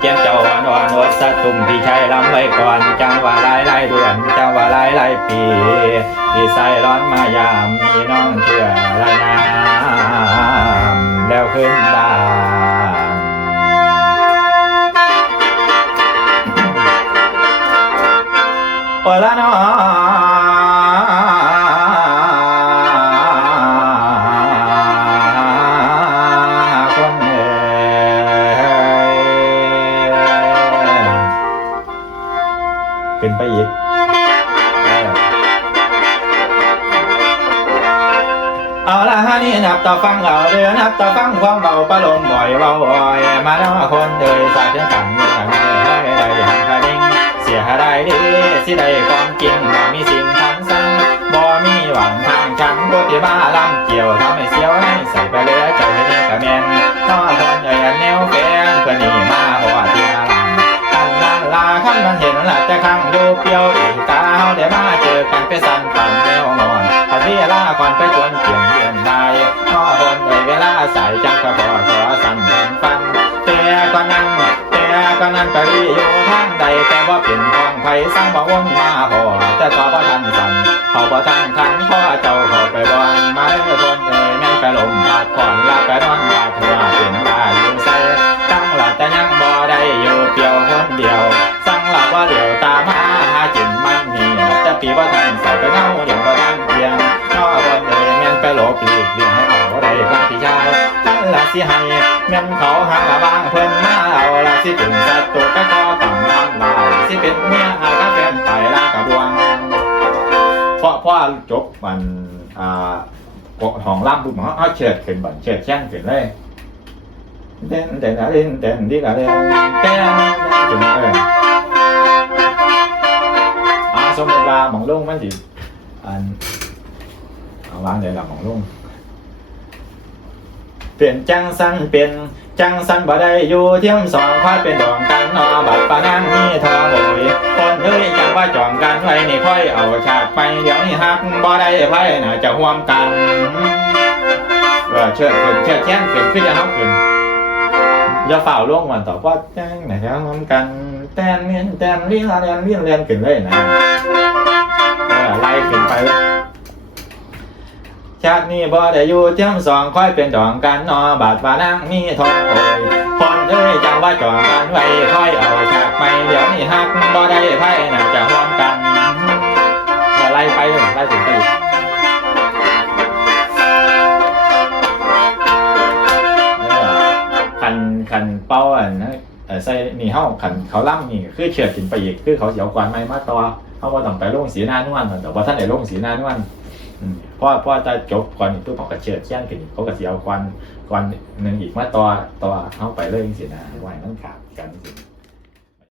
เจียมเจ้าอ่อนอ่อนวัดสะตุ่มพี่ชัยลำไว้ก่อนจังว่าหลายหลายเดือนจังว่าหลายหลายปีพี่ใส่ร้อนมายามมีน้องเชื่อละน้ำแล้วขึ้นบ้านโอ้ละนอ ขึ้นไปอีกเออเอาละฮะนี่นับต่อฟังเราเรือนับต่อฟังความเบาประโลมบ่อยเบาบ่อย มาแล้วคนเอ่ยสาดเชิงกันเงินกันเอ่ยได้หังคาดิ่งเสียหายดีสิได้ความจริงว่มีสิ่งทันสั่งบ่มีหวังทางฉันบ่ที่บ้าลำเกี่ยวทำให้เสียวให้ใส่ไปเลือเจ้าให้นี่กะแมนน้อคนใหญ่อันแนวแฟนเพื่อนี่ ไปสั่นปั่นแมวมอนพันเวลาก่อนไปจวนเพียงเดือนได้น้อคนในเวลาสายจังก็ขอขอสั่นแบ่งปันแต่ก็นั่งแต่ก็นั่งกะดีอยู่ทางใดแต่ว่าเป็นของไผสร้างบ่วนมาพอแต่ก็บ่ทันสั่นเขาบ่ทันทันพ่อเจ้าเขาไปบอนมา สิให้แม่นเขาหาละบางเพิ่นมาเอาละสิถึงสัตว์ตัวก็ก็ต้องทำลายสิเป็นเมียอาก็เป็นไปละกระบวงเพราะเพราะจบมันอ่าของล่ำปุ๊บมันเอาเชิดขึ้นบันเชิดแช่งขึ้นเลยเต้นเต้นเต้นเต้นดีกันเลยเต้นถึงเอออาสมมติว่าหมองลุงมันสิอันเอาวางเดี๋ยละหมองลุง เป็นจังสันเป็นจังสันบ่ได้อยู่เทียมสองควายเป็นดองกันนอบัดปานังมีทองโอยคนเอ้ยจังว่าจองกันไว้นี่ค่อยเอาฉากไปเดี๋ยวนี้ฮักบ่ได้ไว้น่าจะห่วมกันเออเชิดขึ้นเชิดแช่งขึ้นขึ้นจะฮักขึ้นอย่าฝ่าวล่วงวันต่อว่าแจ้งไหนจะห่วมกันแตนเมียนแตนเลี้ยนเลียนเลียนเลียนขึ้นเลยนะเออไล่ขึ้นไปเลย ชาตินี้บ่ได้อยู่เทียมสองค่อยเป็นดองกันนอบาดว่านังมีทองโอยคนเอ้ยจำว่าจองกันไว้ค่อยเอาฉากไปเดี๋ยวนี้ฮักบ่ได้ไพ่น่าจะห่วมกันก็ไล่ไปเลยไล่ถึงไปอีคันคันเป้าอันนะใส่นี่เฮาคันเขาล่ำนี่คือเชือดขึ้นไปอีกคือเขาเสียวกวนไม้มาต่อเฮาบ่ต้องไปลงสีหน้านวลแต่ว่าท่านได้ลงสีหน้านวล เพราะเพราะจะจบก่อนนี่ปุ๊บเขาก็เชิดเชี่ยนขึ้นอีกเขาก็เสียเอาควันควันหนึ่งอีกมาต่อต่อเข้าไปเลยจริงๆนะไว้มันขาดกันจริง